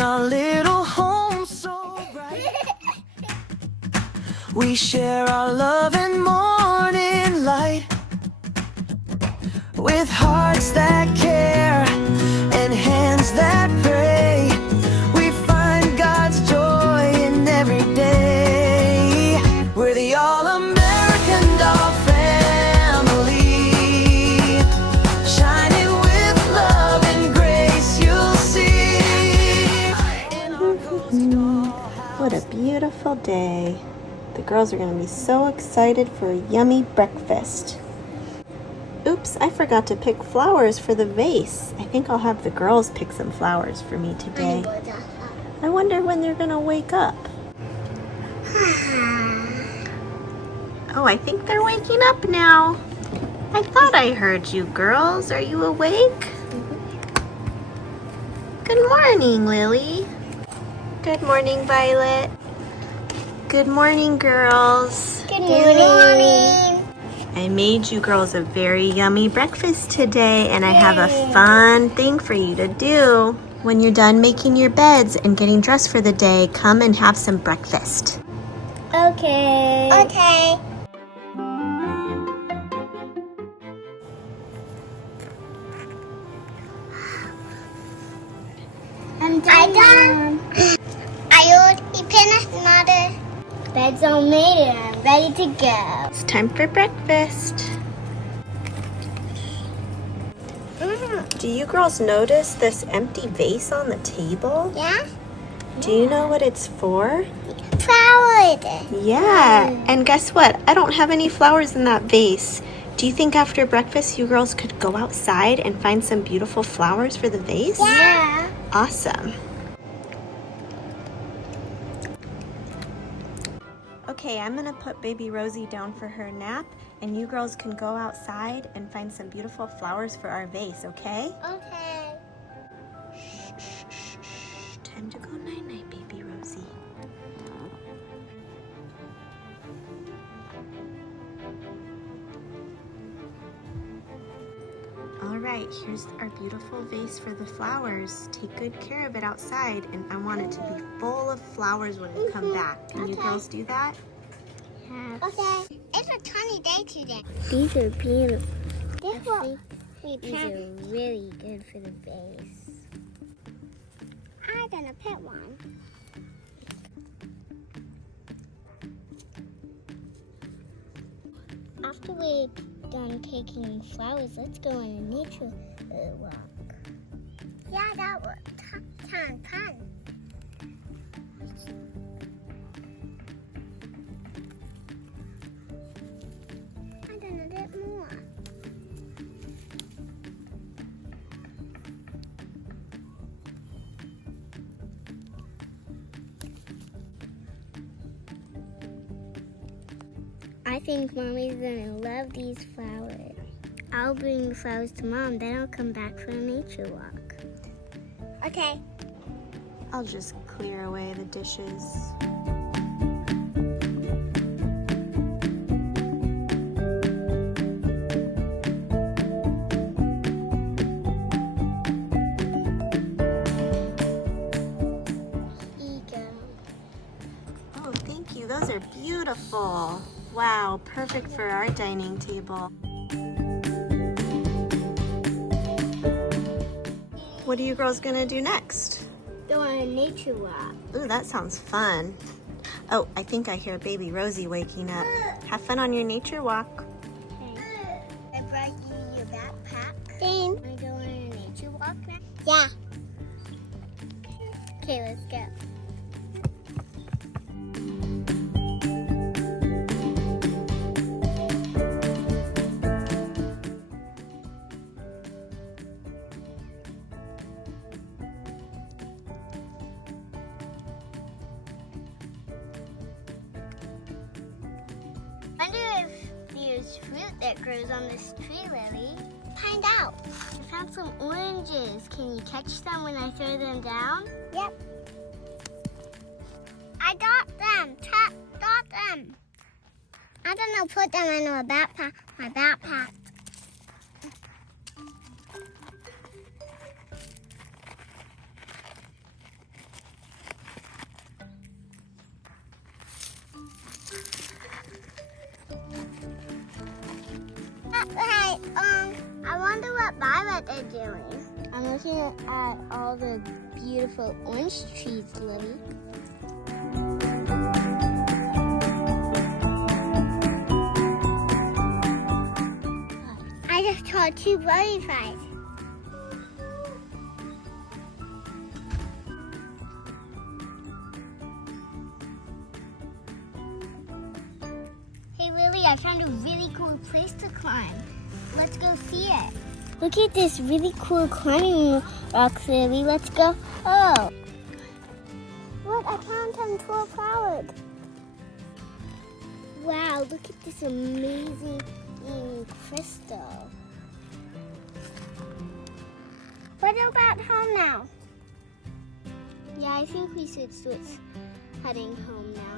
making our little home so bright. We share our love and morning light, with hearts that care and hands that pray. We find God's joy in every day. We're the all-American doll family, shining with love and grace, you'll see. What a beautiful day. The girls are going to be so excited for a yummy breakfast. Oops, I forgot to pick flowers for the vase. I think I'll have the girls pick some flowers for me today. I wonder when they're going to wake up. Oh, I think they're waking up now. I thought I heard you girls. Are you awake? Good morning, Lily. Good morning, Violet. Good morning, girls. Good morning. I made you girls a very yummy breakfast today, and I have a fun thing for you to do. When you're done making your beds and getting dressed for the day, come and have some breakfast. Okay. Okay. I'm done. I already finished another. Bed's all made and I'm ready to go. It's time for breakfast. Do you girls notice this empty vase on the table? Yeah? Do you know what it's for? Flowers. Yeah, and guess what? I don't have any flowers in that vase. Do you think after breakfast you girls could go outside and find some beautiful flowers for the vase? Yeah. Awesome. Okay, I'm gonna put baby Rosie down for her nap, and you girls can go outside and find some beautiful flowers for our vase, okay? Okay. Shh, shh, shh, shh. Time to go night-night, baby Rosie. All right, here's our beautiful vase for the flowers. Take good care of it outside, and I want it to be full of flowers when we come back. Can you girls do that? Yeah. Okay. It's a sunny day today. These are beautiful. These are really good for the vase. I'm gonna pick one. After we're done picking flowers, let's go on a nature walk. Yeah, that was fun. I've done a bit more. I think Mommy's gonna love these flowers. I'll bring the flowers to Mom, then I'll come back for a nature walk. Okay. I'll just clear away the dishes. Oh, thank you. Those are beautiful. Wow, perfect for our dining table. What are you girls gonna do next? Go on a nature walk. Ooh, that sounds fun. Oh, I think I hear baby Rosie waking up. Have fun on your nature walk. Okay. I brought you your backpack. Same. Want to go on a nature walk now? Yeah. Okay, let's go. I wonder if there's fruit that grows on this tree, Lily. Find out. I found some oranges. Can you catch them when I throw them down? Yep. I got them. Got them. I'm gonna put them in my backpack. doing? I'm looking at all the beautiful orange trees, Lily. I just caught 2 butterflies. Hey Lily, I found a really cool place to climb. Let's go see it. Look at this really cool climbing rock, Lily. Let's go. Oh. Look, I found some 12 flowers. Wow, look at this amazing crystal. What about home now? Yeah, I think we should switch heading home now.